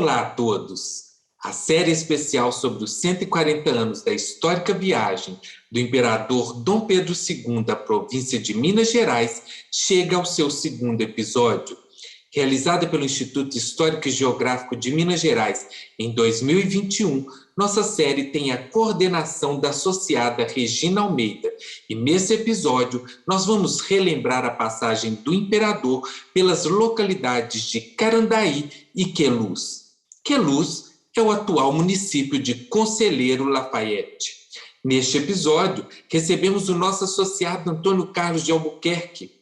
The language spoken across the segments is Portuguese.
Olá a todos! A série especial sobre os 140 anos da histórica viagem do imperador Dom Pedro II à província de Minas Gerais chega ao seu segundo episódio. Realizada pelo Instituto Histórico e Geográfico de Minas Gerais em 2021, nossa série tem a coordenação da associada Regina Almeida. E nesse episódio, nós vamos relembrar a passagem do imperador pelas localidades de Carandaí e Queluz. Queluz é o atual município de Conselheiro Lafayette. Neste episódio, recebemos o nosso associado Antônio Carlos de Albuquerque.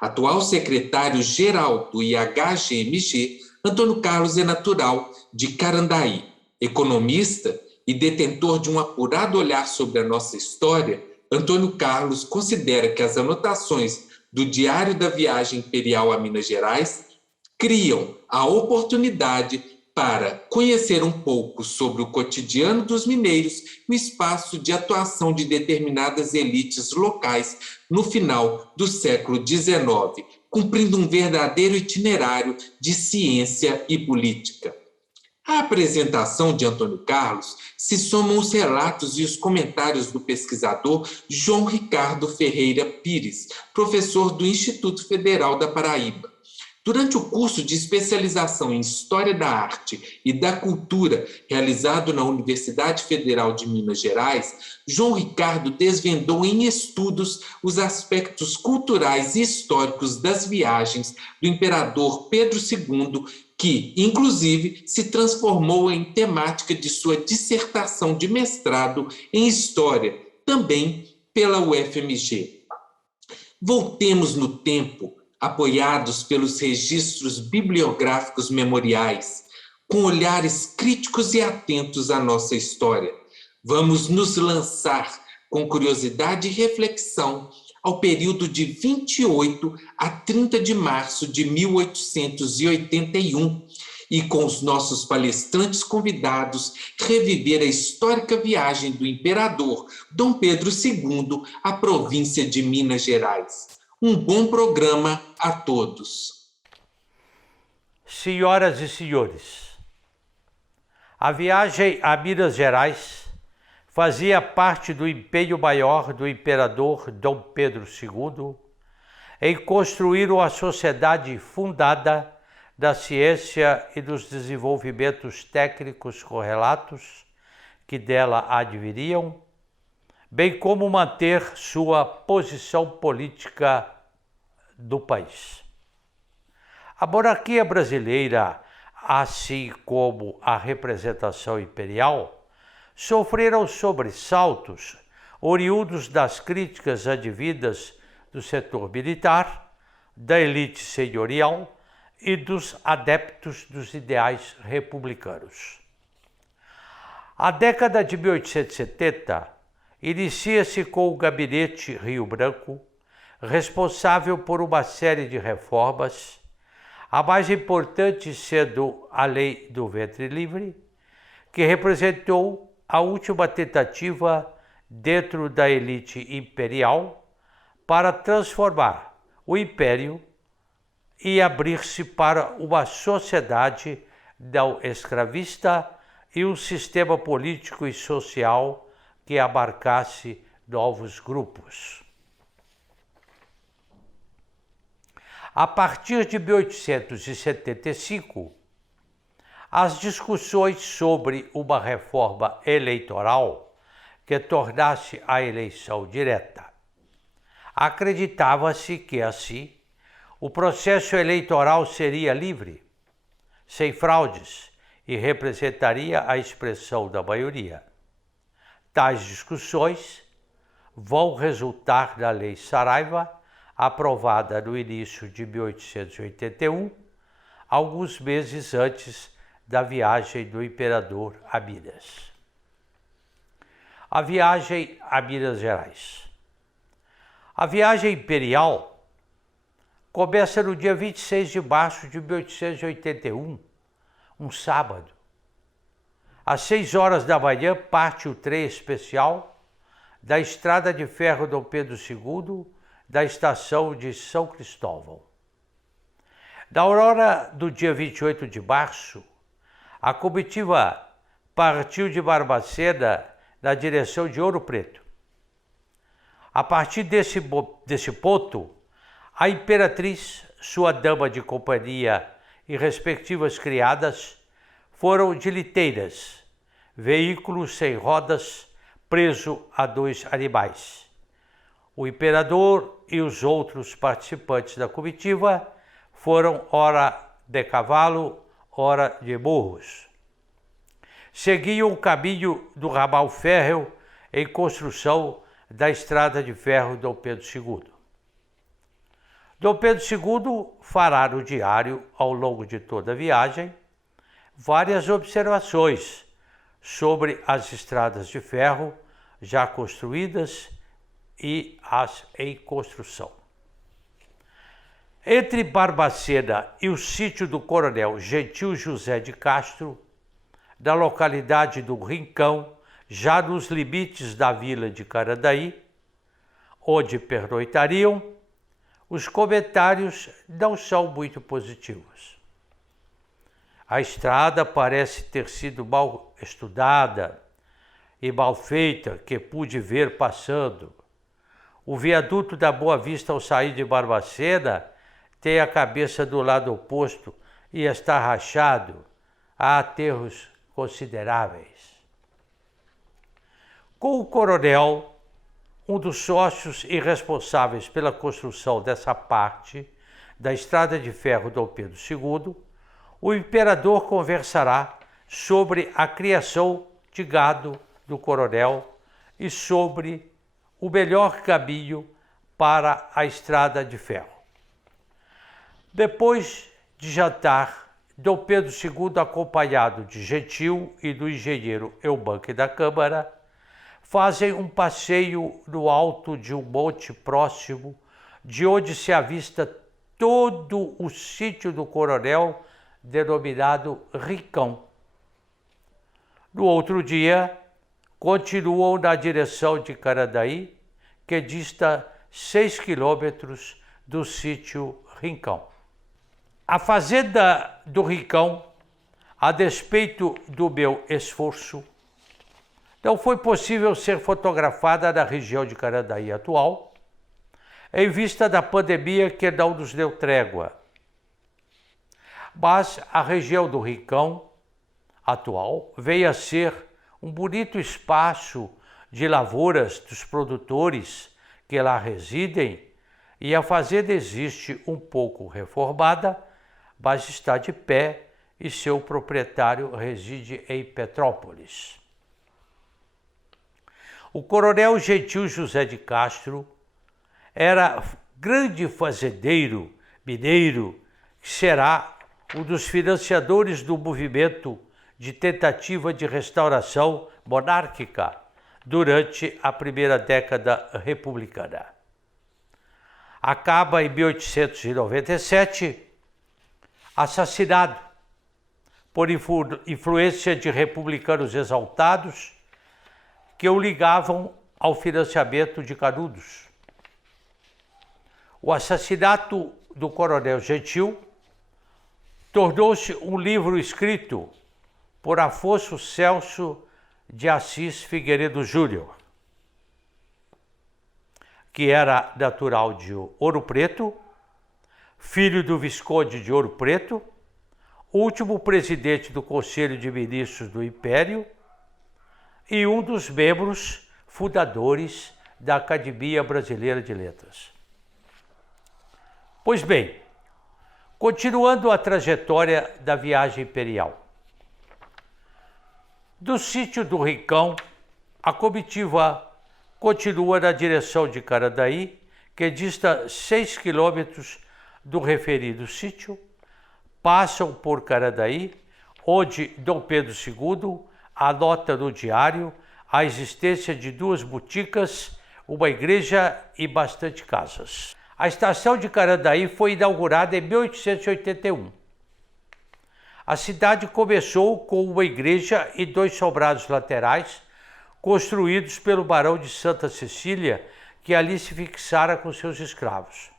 Atual secretário-geral do IHGMG, Antônio Carlos é natural de Carandaí. Economista e detentor de um apurado olhar sobre a nossa história, Antônio Carlos considera que as anotações do Diário da Viagem Imperial a Minas Gerais criam a oportunidade para conhecer um pouco sobre o cotidiano dos mineiros no espaço de atuação de determinadas elites locais no final do século XIX, cumprindo um verdadeiro itinerário de ciência e política. À apresentação de Antônio Carlos se somam os relatos e os comentários do pesquisador João Ricardo Ferreira Pires, professor do Instituto Federal da Paraíba. Durante o curso de especialização em História da Arte e da Cultura, realizado na Universidade Federal de Minas Gerais, João Ricardo desvendou em estudos os aspectos culturais e históricos das viagens do imperador Pedro II, que, inclusive, se transformou em temática de sua dissertação de mestrado em História, também pela UFMG. Voltemos no tempo, apoiados pelos registros bibliográficos memoriais, com olhares críticos e atentos à nossa história. Vamos nos lançar, com curiosidade e reflexão, ao período de 28 a 30 de março de 1881, e com os nossos palestrantes convidados, reviver a histórica viagem do imperador Dom Pedro II à província de Minas Gerais. Um bom programa a todos. Senhoras e senhores, a viagem a Minas Gerais fazia parte do empenho maior do imperador Dom Pedro II em construir uma sociedade fundada da ciência e dos desenvolvimentos técnicos correlatos que dela adviriam, bem como manter sua posição política do país. A monarquia brasileira, assim como a representação imperial, sofreram sobressaltos oriundos das críticas advindas do setor militar, da elite senhorial e dos adeptos dos ideais republicanos. A década de 1870 inicia-se com o Gabinete Rio Branco, responsável por uma série de reformas, a mais importante sendo a Lei do Ventre Livre, que representou a última tentativa dentro da elite imperial para transformar o império e abrir-se para uma sociedade não escravista e um sistema político e social que abarcasse novos grupos. A partir de 1875, as discussões sobre uma reforma eleitoral que tornasse a eleição direta. Acreditava-se que, assim, o processo eleitoral seria livre, sem fraudes e representaria a expressão da maioria. Tais discussões vão resultar na Lei Saraiva, aprovada no início de 1881, alguns meses antes da viagem do imperador a Minas. A viagem a Minas Gerais. A viagem imperial começa no dia 26 de março de 1881, um sábado. Às 6 horas da manhã parte o trem especial da Estrada de Ferro Dom Pedro II, da estação de São Cristóvão. Na aurora do dia 28 de março, A comitiva partiu de Barbacena na direção de Ouro Preto. A partir desse ponto, a imperatriz, sua dama de companhia e respectivas criadas foram de liteiras, veículo sem rodas preso a 2 animais. O imperador e os outros participantes da comitiva foram ora de cavalo, ora de burros. Seguiam o caminho do ramal férreo em construção da estrada de ferro Dom Pedro II. Dom Pedro II fará no diário, ao longo de toda a viagem, várias observações sobre as estradas de ferro já construídas e as em construção. Entre Barbacena e o sítio do coronel Gentil José de Castro, da localidade do Rincão, já nos limites da vila de Carandaí, onde pernoitariam, os comentários não são muito positivos. A estrada parece ter sido mal estudada e mal feita, que pude ver passando. O viaduto da Boa Vista, ao sair de Barbacena, tem a cabeça do lado oposto e está rachado. Há aterros consideráveis. Com o coronel, um dos sócios e responsáveis pela construção dessa parte da estrada de ferro Dom Pedro II, o imperador conversará sobre a criação de gado do coronel e sobre o melhor caminho para a estrada de ferro. Depois de jantar, Dom Pedro II, acompanhado de Gentil e do engenheiro Eubanque da Câmara, fazem um passeio no alto de um monte próximo, de onde se avista todo o sítio do coronel, denominado Rincão. No outro dia, continuam na direção de Carandaí, que dista 6 quilômetros do sítio Rincão. A fazenda do Rincão, a despeito do meu esforço, não foi possível ser fotografada na região de Carandaí atual, em vista da pandemia que não nos deu trégua. Mas a região do Rincão atual veio a ser um bonito espaço de lavouras dos produtores que lá residem, e a fazenda existe um pouco reformada, mas está de pé e seu proprietário reside em Petrópolis. O coronel Gentil José de Castro era grande fazendeiro mineiro, que será um dos financiadores do movimento de tentativa de restauração monárquica durante a primeira década republicana. Acaba em 1897, assassinado por influência de republicanos exaltados que o ligavam ao financiamento de Canudos. O assassinato do coronel Gentil tornou-se um livro escrito por Afonso Celso de Assis Figueiredo Júnior, que era natural de Ouro Preto, filho do Visconde de Ouro Preto, último presidente do Conselho de Ministros do Império e um dos membros fundadores da Academia Brasileira de Letras. Pois bem, continuando a trajetória da viagem imperial. Do sítio do Rincão, a comitiva continua na direção de Carandaí, que dista 6 quilômetros do referido sítio, passam por Carandaí, onde Dom Pedro II anota no diário a existência de 2 boticas, uma igreja e bastante casas. A estação de Carandaí foi inaugurada em 1881. A cidade começou com uma igreja e 2 sobrados laterais, construídos pelo barão de Santa Cecília, que ali se fixara com seus escravos.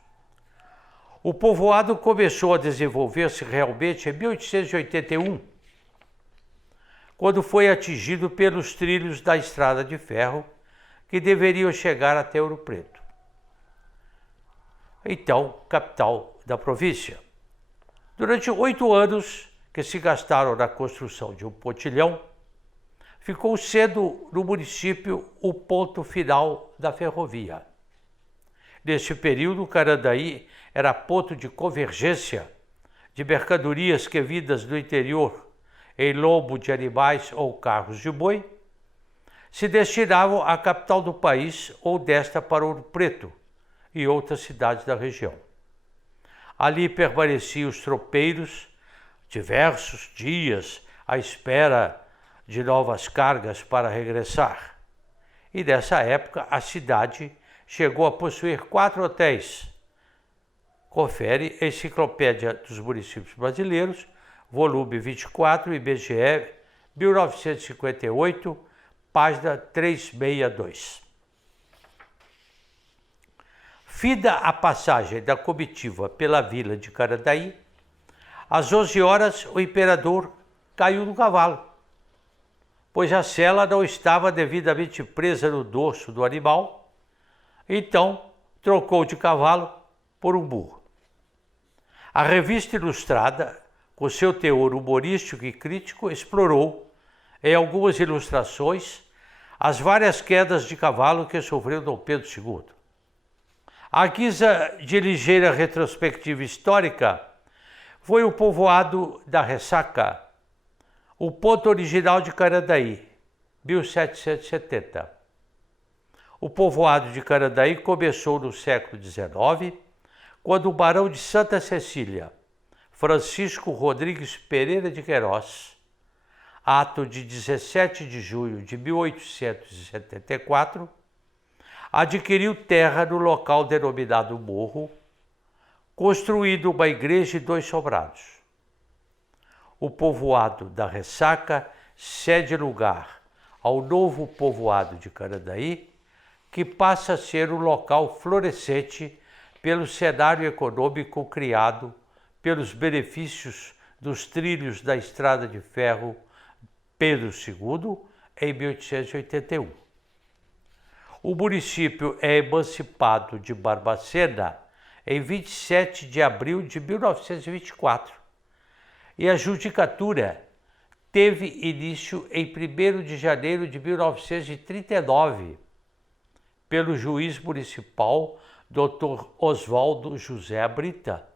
O povoado começou a desenvolver-se realmente em 1881, quando foi atingido pelos trilhos da estrada de ferro que deveriam chegar até Ouro Preto, então capital da província. Durante 8 anos que se gastaram na construção de um pontilhão, ficou sendo no município o ponto final da ferrovia. Neste período, Carandaí era ponto de convergência de mercadorias que, vindas do interior em lombo de animais ou carros de boi, se destinavam à capital do país ou desta para Ouro Preto e outras cidades da região. Ali permaneciam os tropeiros diversos dias à espera de novas cargas para regressar. E nessa época a cidade chegou a possuir 4 hotéis. Confere Enciclopédia dos Municípios Brasileiros, volume 24, IBGE, 1958, página 362. Fida a passagem da comitiva pela vila de Carandaí, às 11 horas o imperador caiu do cavalo, pois a sela não estava devidamente presa no dorso do animal, então trocou de cavalo por um burro. A revista Ilustrada, com seu teor humorístico e crítico, explorou, em algumas ilustrações, as várias quedas de cavalo que sofreu Dom Pedro II. À guisa de ligeira retrospectiva histórica, foi o povoado da Ressaca, o ponto original de Carandaí, 1770. O povoado de Carandaí começou no século XIX, quando o barão de Santa Cecília, Francisco Rodrigues Pereira de Queiroz, ato de 17 de junho de 1874, adquiriu terra no local denominado Morro, construindo uma igreja e 2 sobrados. O povoado da Ressaca cede lugar ao novo povoado de Carandaí, que passa a ser um local florescente pelo cenário econômico criado pelos benefícios dos trilhos da estrada de ferro Pedro II em 1881. O município é emancipado de Barbacena em 27 de abril de 1924 e a judicatura teve início em 1º de janeiro de 1939 pelo juiz municipal Dr. Oswaldo José Brita,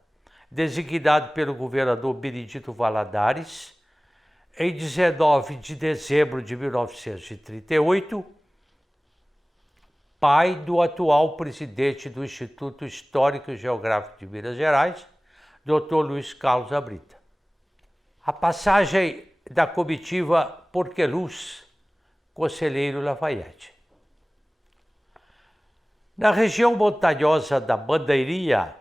designado pelo governador Benedito Valadares, em 19 de dezembro de 1938, pai do atual presidente do Instituto Histórico e Geográfico de Minas Gerais, Dr. Luiz Carlos Abrita. A passagem da comitiva por Queluz, Conselheiro Lafayette. Na região montanhosa da Bandeiria,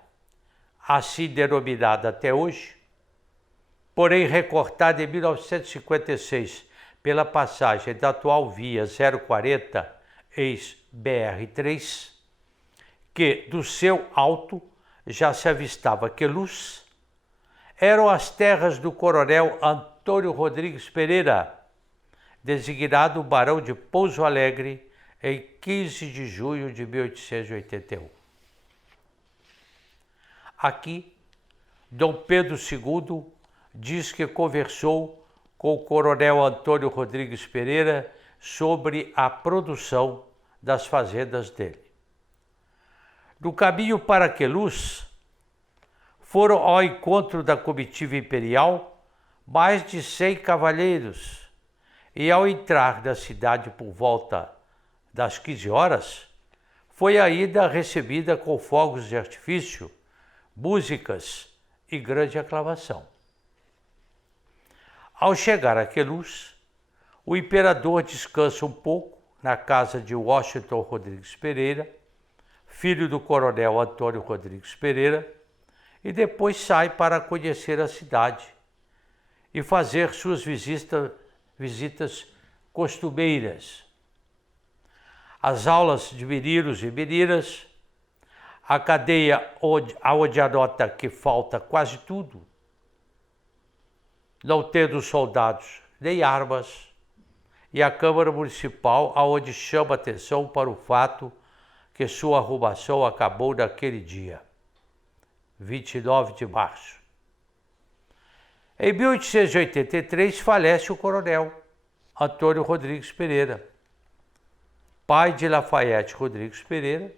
assim denominada até hoje, porém recortada em 1956 pela passagem da atual via 040, ex-BR-3, que do seu alto já se avistava Queluz, eram as terras do coronel Antônio Rodrigues Pereira, designado barão de Pouso Alegre em 15 de junho de 1881. Aqui, Dom Pedro II diz que conversou com o coronel Antônio Rodrigues Pereira sobre a produção das fazendas dele. No caminho para Queluz, foram ao encontro da comitiva imperial mais de 100 cavaleiros e, ao entrar na cidade por volta das 15 horas, foi ainda recebida com fogos de artifício, músicas e grande aclamação. Ao chegar a Queluz, o imperador descansa um pouco na casa de Washington Rodrigues Pereira, filho do coronel Antônio Rodrigues Pereira, e depois sai para conhecer a cidade e fazer suas visitas costumeiras. As aulas de meninos e meninas, a cadeia onde anota que falta quase tudo, não tendo soldados nem armas, e a Câmara Municipal, aonde chama atenção para o fato que sua arrumação acabou naquele dia, 29 de março. Em 1883, falece o coronel Antônio Rodrigues Pereira, pai de Lafayette Rodrigues Pereira,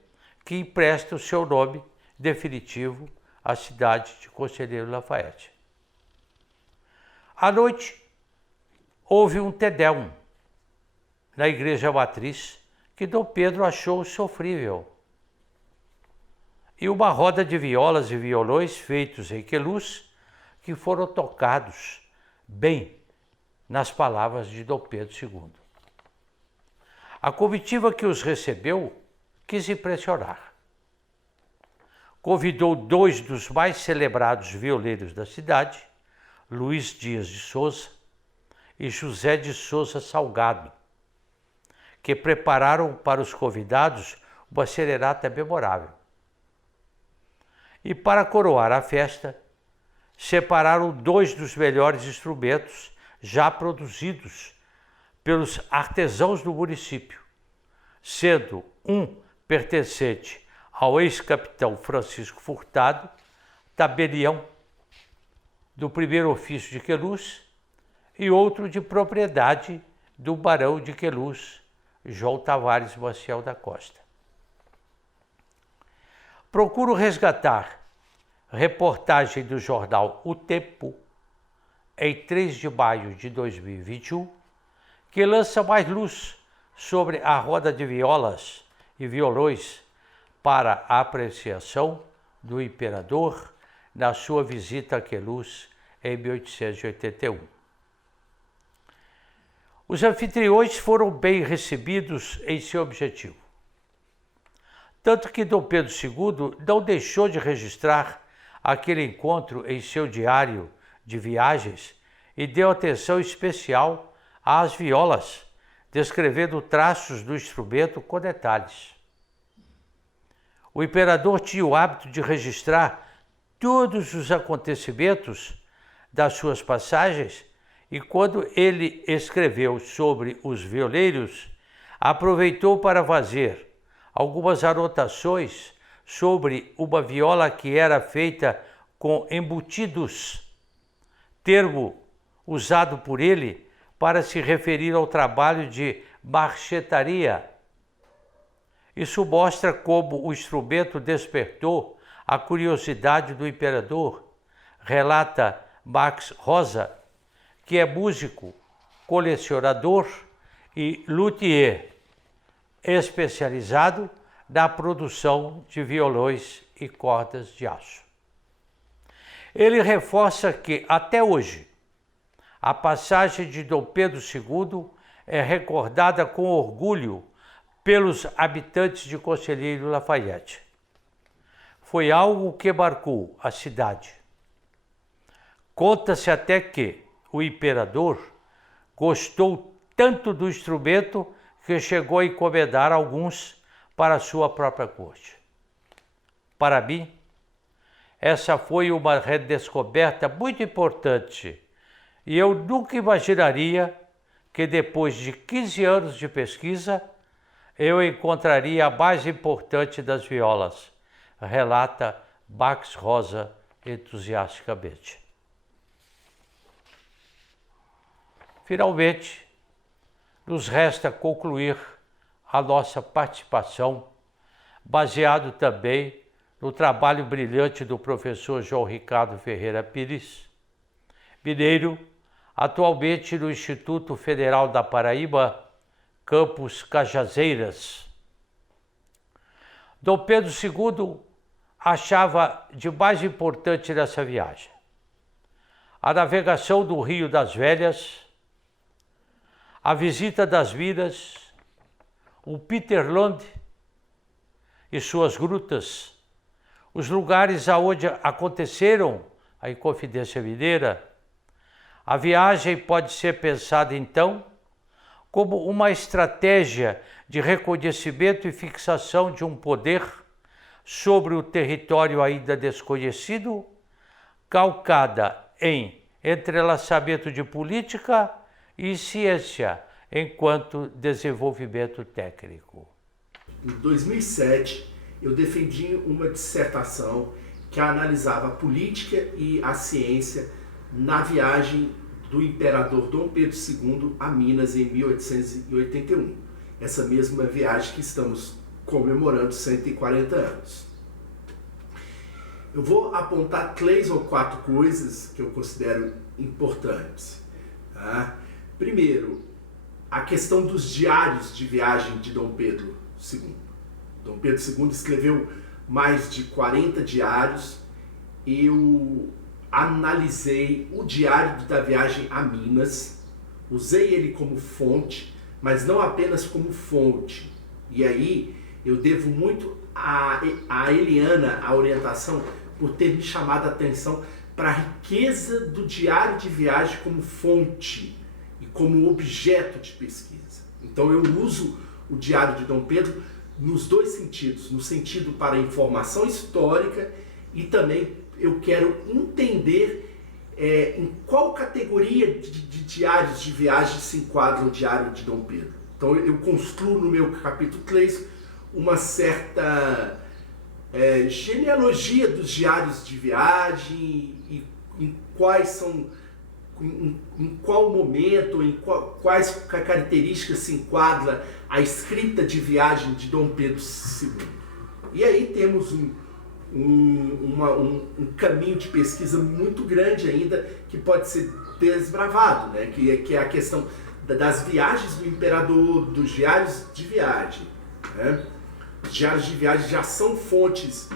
que empresta o seu nome definitivo à cidade de Conselheiro Lafayette. À noite, houve um Te Deum na igreja matriz que Dom Pedro achou sofrível, e uma roda de violas e violões feitos em Queluz que foram tocados bem nas palavras de Dom Pedro II. A comitiva que os recebeu quis impressionar. Convidou 2 dos mais celebrados violeiros da cidade, Luiz Dias de Souza e José de Souza Salgado, que prepararam para os convidados uma serenata memorável. E para coroar a festa, separaram 2 dos melhores instrumentos já produzidos pelos artesãos do município, sendo um pertencente ao ex-capitão Francisco Furtado, tabelião do primeiro ofício de Queluz, e outro de propriedade do barão de Queluz, João Tavares Maciel da Costa. Procuro resgatar reportagem do jornal O Tempo, em 3 de maio de 2021, que lança mais luz sobre a roda de violas e violões para a apreciação do imperador na sua visita a Queluz em 1881. Os anfitriões foram bem recebidos em seu objetivo, tanto que Dom Pedro II não deixou de registrar aquele encontro em seu diário de viagens e deu atenção especial às violas, descrevendo traços do instrumento com detalhes. O imperador tinha o hábito de registrar todos os acontecimentos das suas passagens, e quando ele escreveu sobre os violeiros, aproveitou para fazer algumas anotações sobre uma viola que era feita com embutidos, termo usado por ele para se referir ao trabalho de marchetaria. Isso mostra como o instrumento despertou a curiosidade do imperador, relata Max Rosa, que é músico, colecionador e luthier, especializado na produção de violões e cordas de aço. Ele reforça que, até hoje, a passagem de Dom Pedro II é recordada com orgulho pelos habitantes de Conselheiro Lafayette. Foi algo que marcou a cidade. Conta-se até que o imperador gostou tanto do instrumento que chegou a encomendar alguns para a sua própria corte. Para mim, essa foi uma redescoberta muito importante e eu nunca imaginaria que depois de 15 anos de pesquisa eu encontraria a mais importante das violas, relata Max Rosa entusiasticamente. Finalmente, nos resta concluir a nossa participação, baseado também no trabalho brilhante do professor João Ricardo Ferreira Pires, mineiro, atualmente no Instituto Federal da Paraíba, Campus Cajazeiras. Dom Pedro II achava de mais importante nessa viagem a navegação do Rio das Velhas, a visita das minas, o Peterland e suas grutas, os lugares aonde aconteceram a Inconfidência Mineira. A viagem pode ser pensada, então, como uma estratégia de reconhecimento e fixação de um poder sobre o território ainda desconhecido, calcada em entrelaçamento de política e ciência enquanto desenvolvimento técnico. Em 2007, eu defendi uma dissertação que analisava a política e a ciência na viagem do imperador Dom Pedro II a Minas em 1881. Essa mesma viagem que estamos comemorando 140 anos. Eu vou apontar 3 ou 4 coisas que eu considero importantes. Tá? Primeiro, a questão dos diários de viagem de Dom Pedro II. Dom Pedro II escreveu mais de 40 diários. Eu analisei o diário da viagem a Minas, usei ele como fonte, mas não apenas como fonte. E aí eu devo muito a Eliana, a orientação, por ter me chamado a atenção para a riqueza do diário de viagem como fonte e como objeto de pesquisa. Então eu uso o diário de Dom Pedro nos 2 sentidos, no sentido para informação histórica e também eu quero entender em qual categoria de diários de viagem se enquadra o diário de Dom Pedro. Então eu construo no meu capítulo 3 uma certa genealogia dos diários de viagem e em quais são, em qual momento, quais características se enquadra a escrita de viagem de Dom Pedro II. E aí temos um caminho de pesquisa muito grande ainda que pode ser desbravado, né? que é a questão das viagens do imperador, dos diários de viagem. Né? Os diários de viagem já são fontes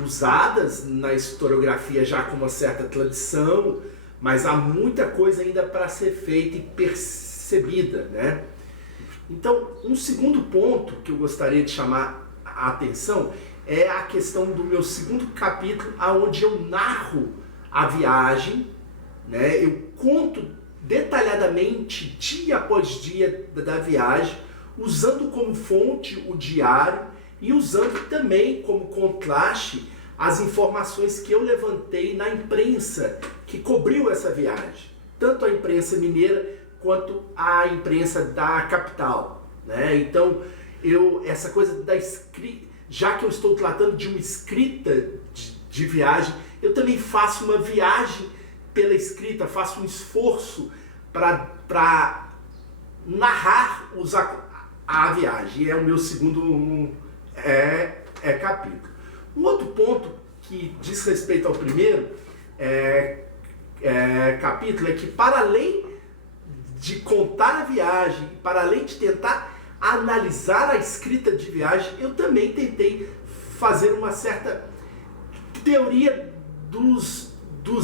usadas na historiografia já com uma certa tradição, mas há muita coisa ainda para ser feita e percebida. Né? Então, um segundo ponto que eu gostaria de chamar a atenção é a questão do meu segundo capítulo, onde eu narro a viagem, né? Eu conto detalhadamente, dia após dia da viagem, usando como fonte o diário e usando também como contraste as informações que eu levantei na imprensa que cobriu essa viagem, tanto a imprensa mineira quanto a imprensa da capital. Né? Então, essa coisa da escrita, já que eu estou tratando de uma escrita de viagem, eu também faço uma viagem pela escrita, faço um esforço para narrar a viagem. É o meu segundo capítulo. Um outro ponto que diz respeito ao primeiro capítulo é que, para além de contar a viagem, para além de tentar analisar a escrita de viagem, eu também tentei fazer uma certa teoria dos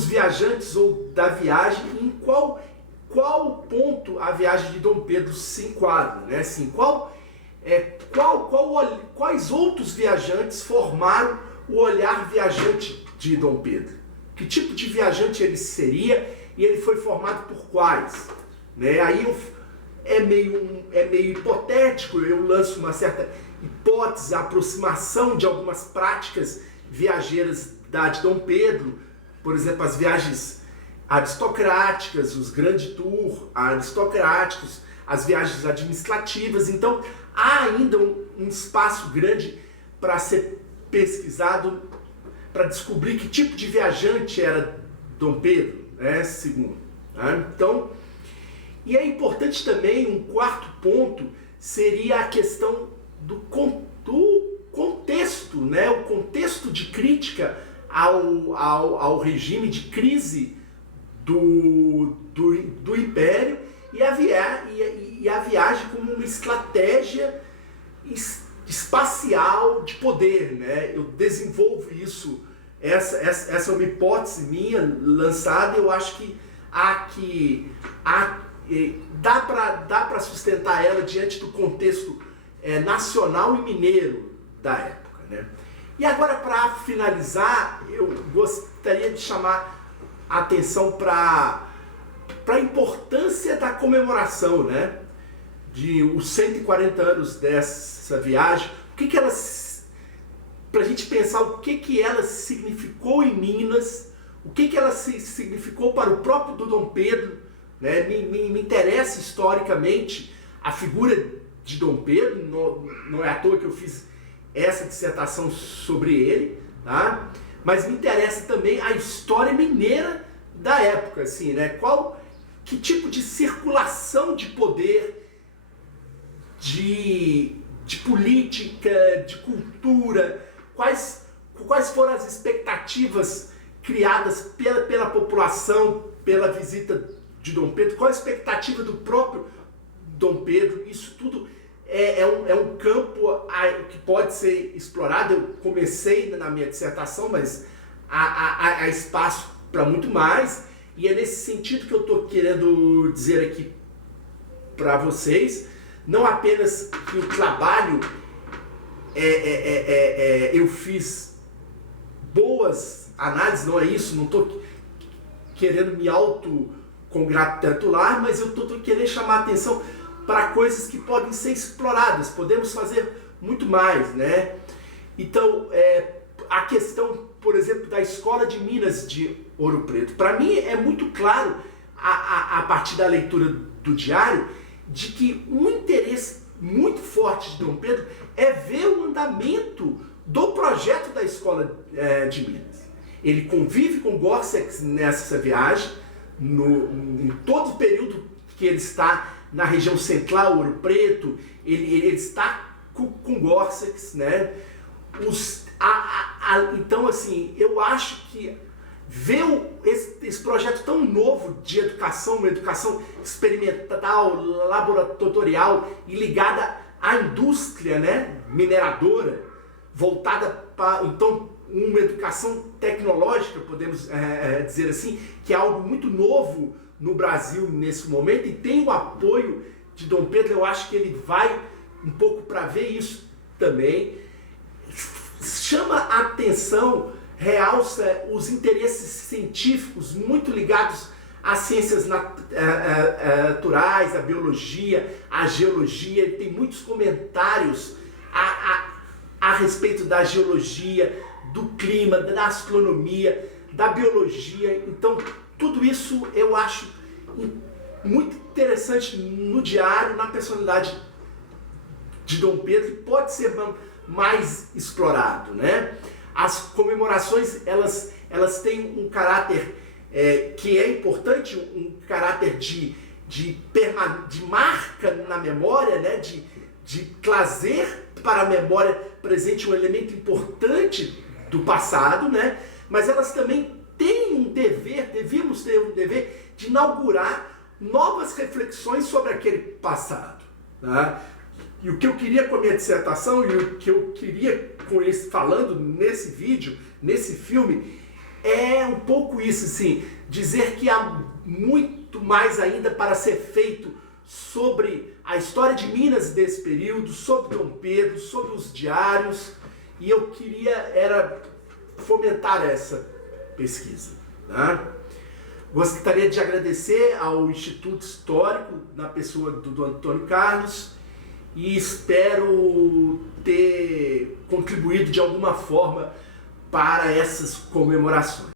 viajantes ou da viagem, em qual ponto a viagem de Dom Pedro se enquadra, né? Assim, quais outros viajantes formaram o olhar viajante de Dom Pedro? Que tipo de viajante ele seria e ele foi formado por quais? Né? Aí é meio hipotético, eu lanço uma certa hipótese, a aproximação de algumas práticas viajeiras de Dom Pedro, por exemplo, as viagens aristocráticas, os grandes tours aristocráticos, as viagens administrativas. Então, há ainda um espaço grande para ser pesquisado, para descobrir que tipo de viajante era Dom Pedro, né, II. Né? Então, e é importante também, um quarto ponto, seria a questão do contexto, né? O contexto de crítica ao regime de crise do Império e a viagem como uma estratégia espacial de poder. Né? Eu desenvolvo isso, essa é uma hipótese minha lançada, eu acho que dá para sustentar ela diante do contexto nacional e mineiro da época. Né? E agora, para finalizar, eu gostaria de chamar a atenção para a importância da comemoração, né? De os 140 anos dessa viagem, para a gente pensar o que ela significou em Minas, o que ela significou para o próprio Dom Pedro, né? Me interessa historicamente a figura de Dom Pedro, não é à toa que eu fiz essa dissertação sobre ele, tá? Mas me interessa também a história mineira da época, assim, né? Que tipo de circulação de poder, de política, de cultura, quais foram as expectativas criadas pela população, pela visita de Dom Pedro, qual a expectativa do próprio Dom Pedro. Isso tudo é um campo que pode ser explorado. Eu comecei na minha dissertação, mas há espaço para muito mais, e é nesse sentido que eu estou querendo dizer aqui para vocês, não apenas que o trabalho eu fiz boas análises, não é isso, não estou querendo me autocongratular, mas eu estou querendo chamar a atenção para coisas que podem ser exploradas, podemos fazer muito mais, né? Então, a questão, por exemplo, da Escola de Minas de Ouro Preto, para mim é muito claro, a partir da leitura do diário, de que um interesse muito forte de Dom Pedro é ver o andamento do projeto da Escola de Minas. Ele convive com Gorsex nessa viagem, em todo o período que ele está na região central, Ouro Preto, ele está com Gorsex, né? Então, assim, eu acho que ver esse projeto tão novo de educação, uma educação experimental, laboratorial e ligada à indústria, né, mineradora, voltada para, então, uma educação tecnológica, podemos dizer assim, que é algo muito novo no Brasil nesse momento, e tem o apoio de Dom Pedro. Eu acho que ele vai um pouco para ver isso também. Chama a atenção, realça os interesses científicos muito ligados às ciências naturais, à biologia, à geologia. Ele tem muitos comentários a respeito da geologia, do clima, da astronomia, da biologia. Então, tudo isso eu acho muito interessante no diário, na personalidade de Dom Pedro, e pode ser mais explorado, né? As comemorações, elas têm um caráter que é importante, um caráter de marca na memória, né? De trazer para a memória presente um elemento importante do passado, né? Mas elas também têm um dever, devíamos ter um dever de inaugurar novas reflexões sobre aquele passado, tá? E o que eu queria com a minha dissertação, e o que eu queria falando nesse vídeo, nesse filme, é um pouco isso, assim, dizer que há muito mais ainda para ser feito sobre a história de Minas desse período, sobre Dom Pedro, sobre os diários, e eu queria fomentar essa pesquisa, tá? Gostaria de agradecer ao Instituto Histórico, na pessoa do Antônio Carlos, e espero ter contribuído de alguma forma para essas comemorações.